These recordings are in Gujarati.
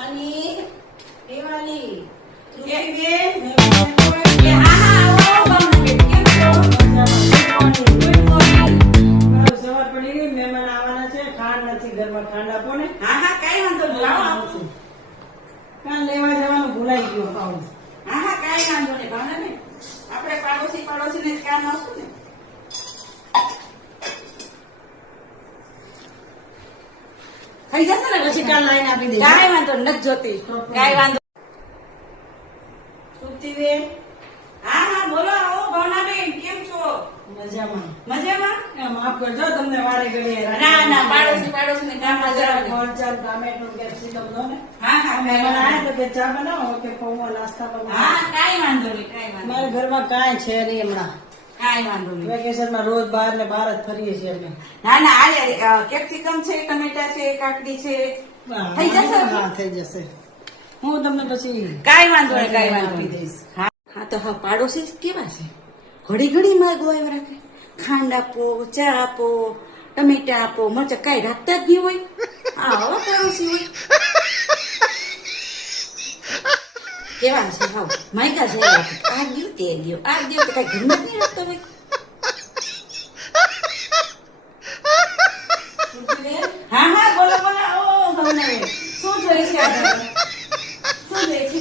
આની દેવાલી મહેમાન આવવાના છે. ખાંડ નથી ઘરમાં, ખાંડ આપો ને. હા હા કઈ વાંધો નહીં, લાવો આપું છું. કાલ લેવા જવાનું ભૂલાઈ ગયું પાઉં. હા હા કઈ વાંધો નહીં, ભાવના બેન આપણે પાડોશી ને જ કામ આવશું ને. થઈ જશે ને પછી કાલ લાઈન આપી દે. કાંઈ વાંધો નથી જોતી, કાંઈ વાંધો. સુતીબેન હા હા બોલો, આવો ભાવનાબેન, કેમ છો? મજામાં. મજામાં? માફ કરજો તમને વારે ઘડીએ. ના ના, પાડોશી ને કામ જરા જરા. મરચાં, ટામેટું, કેપ્સિકમ દો ને. હા હા કાંઈ મહેમાન વાંધો આવે તો કે ચા બનાવો કે પૌવા નાસ્તા નહીં. બનાવો. હા કાંઈ વાંધો નહીં, કાંઈ વાંધો મારા ઘરમાં કાંઈ છે નહીં હમણાં. નહીં, કાંઈ વાંધો નહીં. વેકેશનમાં રોજ બહાર ને બહાર જ ફરીએ છીએ અમે. ના ના, આ કેપ્સિકમ છે, ટમેટા છે, કાકડી છે, થઈ જશે? હા થઈ જશે. હું તમને પછી કાંઈ વાંધો નહીં, કાંઈ વાંધો આપી નહીં. દઈશ. હા હા, તો હા પાડોશી કેવા છે, ઘડી ઘડી માં ગોય રાખે. ખાંડ આપો, ચા આપો, ટમેટા આપો, મરચા કાંઈ રાખતા જ નહીં હોય. હા હવે પાડોશી હોય કેવા છે, હાવ માયકા છે. આ ગયું તે ગયો, આ ગયું, તો કાંઈ ઘરમાં જ નહીં રાખતો હોય. હા હા બોલો બોલો. ઓ ભાવનાબેન, શું જોઈએ છે આ ઘરમાં? શું જોઈએ છે?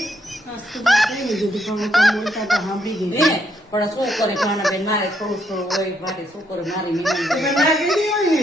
બોલતા તો સાંભળી ગઈ. હે, પણ શું કરે ભાવનાબેન, મારે થોડું હોય, મારે શું કરે મારી મહેમાન. ના કીધી હોય ને.